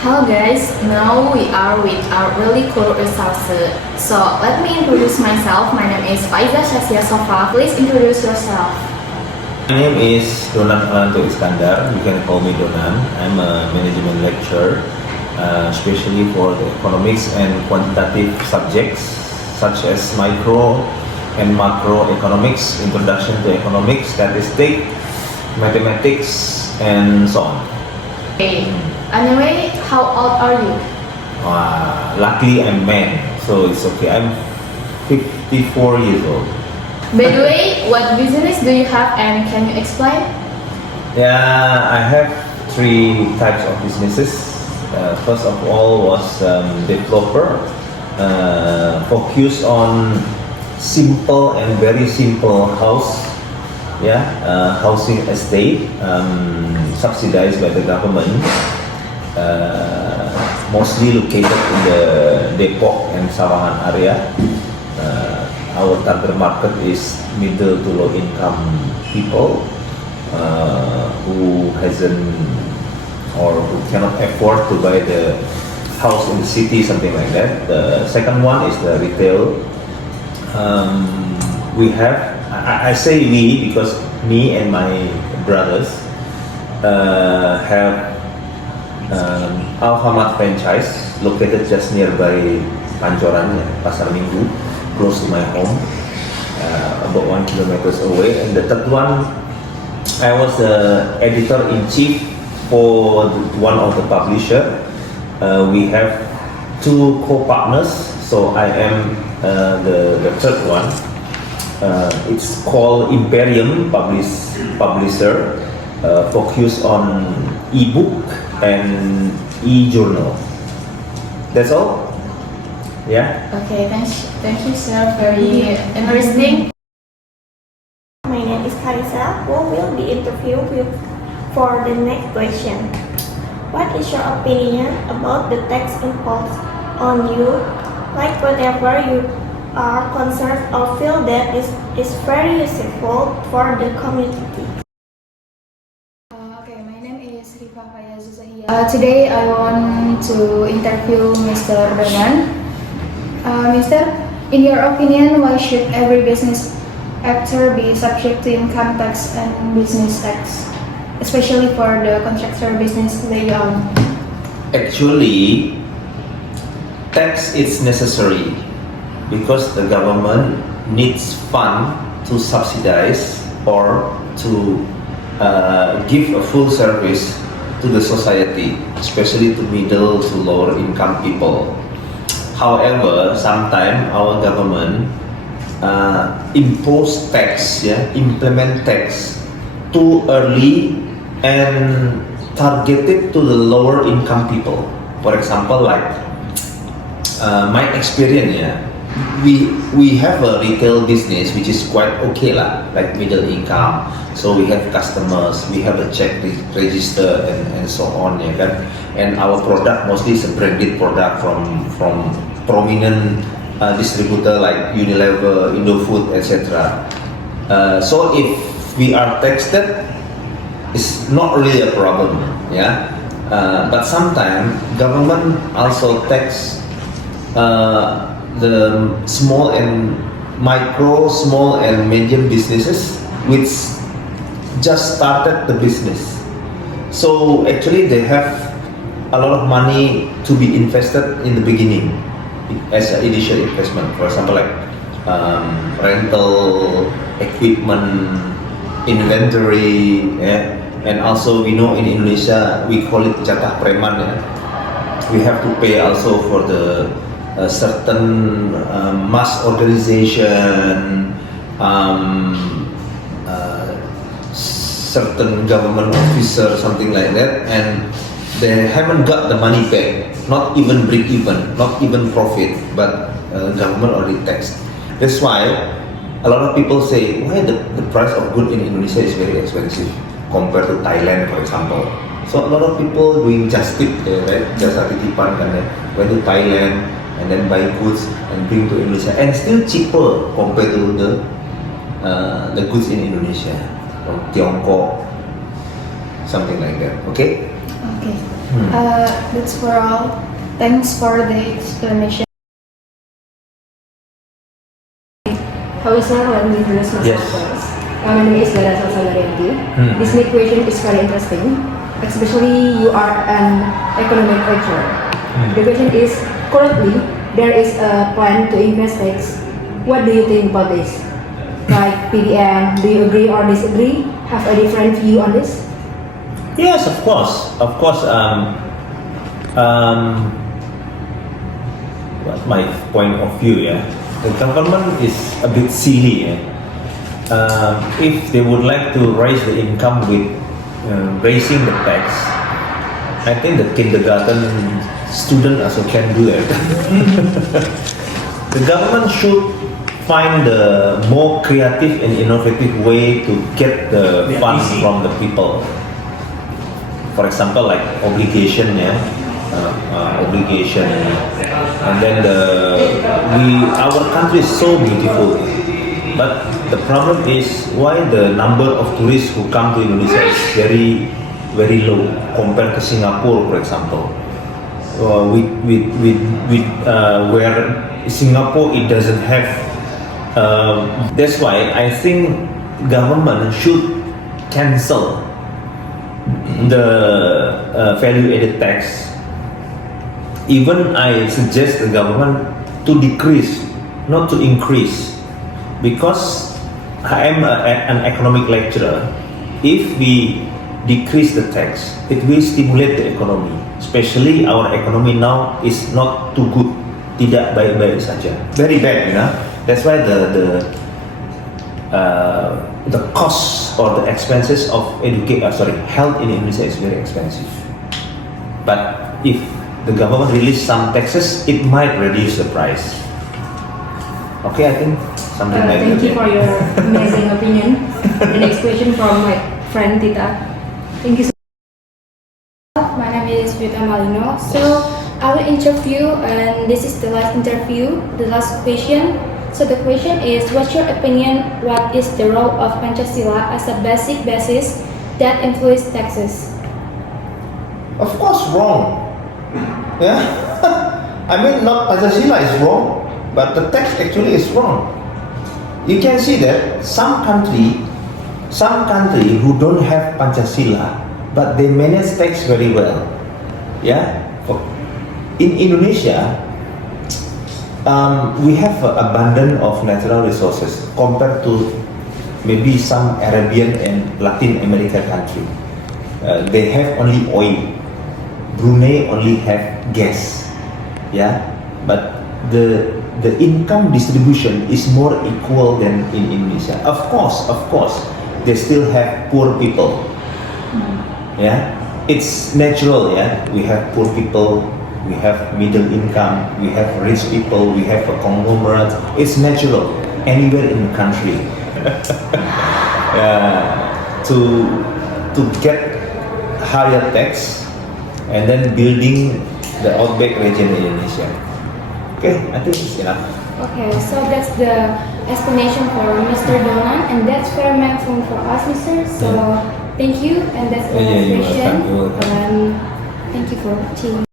Hello guys, now we are with our really cool resources. So let me introduce myself. My name is Faiza Shasya Sofa. Please introduce yourself. My name is Donan Alanto Iskandar. You can call me Donan. I'm a management lecturer, especially for the economics and quantitative subjects such as micro and macroeconomics, introduction to economics, statistics, mathematics, and so on. Okay. Anyway, how old are you? Luckily, I'm man, so it's okay. I'm 54 years old. By the way, what business do you have and can you explain? Yeah, I have three types of businesses. First of all was developer, focus on simple and very simple house, housing estate, subsidized by the government, mostly located in the Depok and Sawangan area. Our target market is middle to low income people who hasn't or who cannot afford to buy the house in the city, something like that. The second one is the retail. We have, I say we because me and my brothers have Alfamart franchise located just nearby Pancoran, Pasar Minggu, close to my home, about 1 kilometers away. And the third one, I was the editor-in-chief for one of the publisher. We have two co-partners, so I am the third one. It's called Imperium Publisher, focus on e-book and e-journal. That's all. Yeah. Okay, thank you, sir. Very interesting. My name is Carissa, who will be interviewed with for the next question. What is your opinion about the tax imposed on you? Like whatever you are concerned or feel that is very useful for the community. Okay, my name is Rifa Fayazuzahia. Today I want to interview Mr. Donan. Mister, in your opinion, why should every business actor be subject to income tax and business tax, especially for the contractor business layout? Actually, tax is necessary because the government needs fund to subsidize or to give a full service to the society, especially to middle to lower income people. However, sometimes our government impose tax, implement tax too early and targeted to the lower income people. For example, like my experience, we have a retail business which is quite okay lah, like middle income. So we have customers, we have a check register and so on, kan? And our product mostly is a branded product from prominent distributor like Unilever, Indofood, etc. So if we are taxed, it's not really a problem, but sometimes government also tax the small and medium businesses which just started the business. So actually they have a lot of money to be invested in the beginning as an initial investment. For example, like rental, equipment, inventory, and also we know in Indonesia we call it jatah preman. We have to pay also for the certain mass organization, certain government officer, something like that, and they haven't got the money back, not even break even, not even profit, but government already taxed. That's why a lot of people say, why the price of good in Indonesia is very expensive compared to Thailand, for example. So a lot of people doing just tip, right? Jasa titipan kan, went to Thailand and then buy goods and bring to Indonesia, and still cheaper compared to the goods in Indonesia from Tiongkok, something like that. Okay. Okay. That's for all. Thanks for the explanation. Hello sir, let me introduce myself Yes. first. My name is Dara Salsalayanti. This next question is very interesting, especially you are an economic lecturer. The question is, currently there is a plan to increase tax. What do you think about this? Like PDM, do you agree or disagree? Have a different view on this? Yes, of course, of course. What's my point of view? Yeah, the government is a bit silly. Yeah? If they would like to raise the income with raising the tax, I think the kindergarten student also can do that. The government should find the more creative and innovative way to get the funds from the people. For example, like obligation, yeah, obligation, and then our country is so beautiful, but the problem is why the number of tourists who come to Indonesia is very, very low compared to Singapore, for example. Where Singapore it doesn't have. That's why I think government should cancel the value-added tax. Even I suggest the government to decrease, not to increase, because I am an economic lecturer. If we decrease the tax, it will stimulate the economy. Especially our economy now is not too good, tidak baik-baik saja, very bad, you know. That's why the cost or the expenses of health in Indonesia is very expensive. But if the government release some taxes, it might reduce the price. Okay, I think something like that. Thank you for your amazing opinion. The next question from my friend Tita. Thank you so My name is Vita Malino. So I will interview, and this is the last interview, the last question. So the question is, what's your opinion? What is the role of Pancasila as a basic basis that influence taxes? Of course, wrong. Yeah, I mean, not Pancasila is wrong, but the text actually is wrong. You can see that some country who don't have Pancasila, but they manage tax very well. Yeah, in Indonesia, we have an abundance of natural resources compared to maybe some Arabian and Latin American country. They have only oil. Brunei only have gas. Yeah, but the income distribution is more equal than in Indonesia. Of course, they still have poor people. Yeah, it's natural. Yeah, we have poor people. We have middle income, we have rich people, we have a conglomerate. It's natural anywhere in the country. To get higher tax and then building the outback region in Indonesia. Okay, I think it's enough. Okay, so that's the explanation for Mr. Donan, and that's very mindful for us, Mr. So thank you, and that's the last you're question. welcome. Thank you for watching.